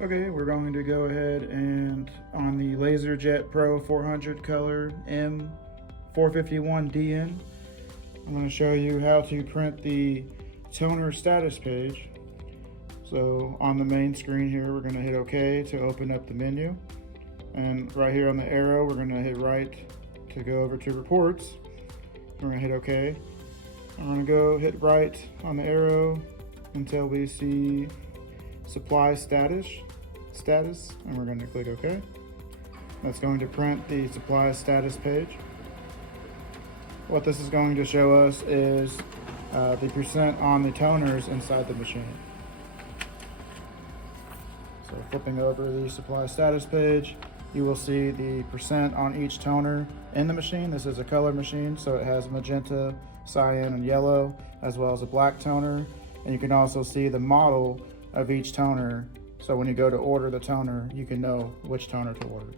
Okay, we're going to go ahead and on the LaserJet Pro 400 Color M451dn, I'm going to show you how to print the toner status page. So on the main screen here, we're going to hit OK to open up the menu. And right here on the arrow, we're going to hit right to go over to reports. We're going to hit OK. I'm going to go hit right on the arrow until we see supply status, and we're going to click OK. That's going to print the supply status page. What this is going to show us is the percent on the toners inside the machine. So flipping over the supply status page, you will see the percent on each toner in the machine. This is a color machine, so it has magenta, cyan, and yellow, as well as a black toner. And you can also see the model of each toner, so when you go to order the toner, you can know which toner to order.